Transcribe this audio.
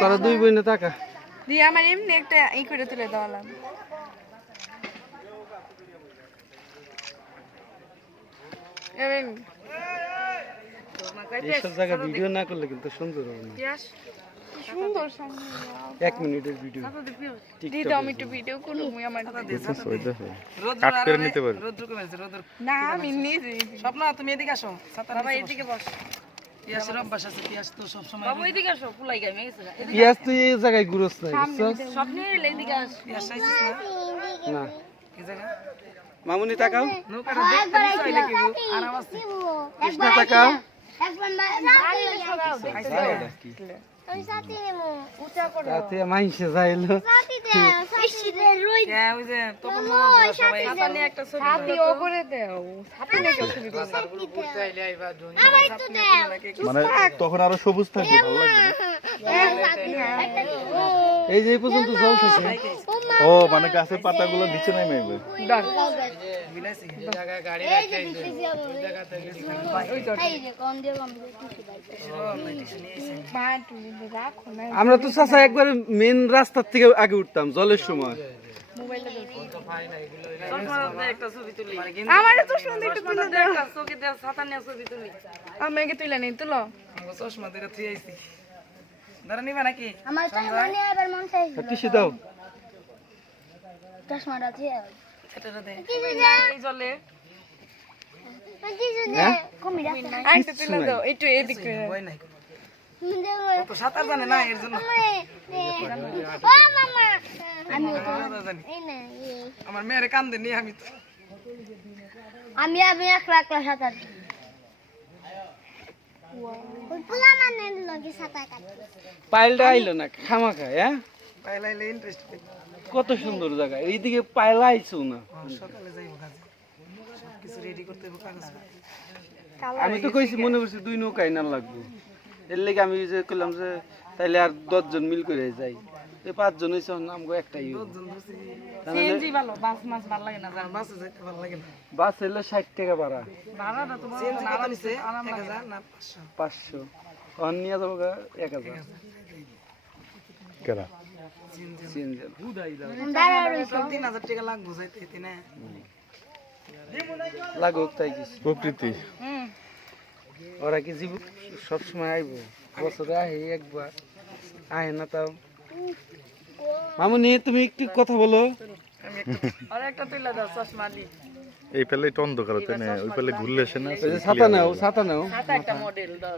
তোরা দুই বোনে টাকা দিয়ে আমার এমনি একটা এই করে তুলে দেওয়ালাম এইসব জায়গায় ভিডিও না করলে কিন্তু সুন্দর হবে না সুন্দর সামনে 1 মিনিটের ভিডিও দিদি আমি একটু ভিডিও করব আমার কাট করে নিতে পারি। না আমি নিজে স্বপ্ন তুমি এদিকে আসো বাবা এদিকে বস পিয়াসের অভ্যাস আছে পিয়াস তো সব সময় বাবা এদিকে আসো পুলাই গায় মেগেছে পিয়াজ তুই এই জায়গায় ঘুরোস না বুঝছস স্বপ্নের এদিকে আস পিয়াস চাইছিস না না কি জায়গা মামুনি তাকাও নৌকাটা দেখতে নিছাই নাকি আরাম আছে কৃষ্ণা তাকাও আমি সাথে নেবো উঁচা করে তাতে মাইনসে যাইলো সাথে দে সাথে দে রই হ্যাঁ ওই যে তখন সবাই সাথে একটা ছবি হাতি ও করে দাও হাতি না একটা ছবি দাও আমার একটু দে মানে তখন আরো সবুজ থাকবে ভালো লাগবে এই যে এই পর্যন্ত জল থাকে ও মানে গাছের পাতাগুলো নিচে নেমে যাবে দাও বিলাইছি এই যে দিতেছি এই যে কোন দিয়ে কম মা তুমি রাখো না আমরা তো চাচা একবার মেন রাস্তার থেকে আগে উঠতাম জলের সময় মোবাইলে একটা ছবি তুলি আমার তো সুন্দর একটু তুলে দাও একটা চোখে দেওয়া ছাতা নিয়ে ছবি তুলি আমাকে তুলে নেই তুলো আমার চশমা দিয়ে থুই আইছি ধরে নিবা নাকি আমার তো মনে আবার মন চাইছে টিসু দাও চশমাটা দিয়ে এটা দে এই জলে কিছু দে কমি রাখ আইতে তুলে দাও একটু এদিক করে ভয় নাই দেবো তো সাঁতার জানে না এর জন্য ও মামা আমি সাঁতার জানি এই না আমার মেয়ের কান্দে নিয়ে আমি তো আমি একলা একলা সাঁতার পুলা মানে লগে সাঁতার কাটতে পাইলটা আইলো না খামাখা হ্যাঁ পাইলাইলে ইন্টারেস্ট পেয়ে কত সুন্দর জায়গা এইদিকে পাইলা আইছো না সকালে যাইবো কাজে সব কিছু রেডি করতে হবে কাগজ আমি তো কইছি মনে করছি 2 নৌকায় না লাগবো এর লেগে আমি যে কইলাম যে তাইলে আর 10 জন মিল করে যাই এই 5 জন হইছে আমগো একটাই সিএনজি ভালো বাস মাছ ভালো লাগে না আর বাসে যাইতে ভালো লাগে না বাস হইলে 60 টাকা ভাড়া ভাড়াটা তো সিএনজি কত নিছে 1000 না 500 500 অন নিয়ে যাবো 1000 কেরা সিএনজি দাঁড়া রইছ 3000 টাকা লাগবো যাইতে এতে না লাগুক তাই কিছু প্রকৃতি ওরা কি জীব সব সময় আইবো বছরে আহে একবার আহে না তাও মামুনি তুমি একটু কথা বলো আর একটা তুলে দাও চশমা দি এই পেলে একটু অন্ধকার হতে না ওই পেলে ঘুরলে আসে না ওই যে ছাতা নাও ছাতা নাও হাতে একটা মডেল দাও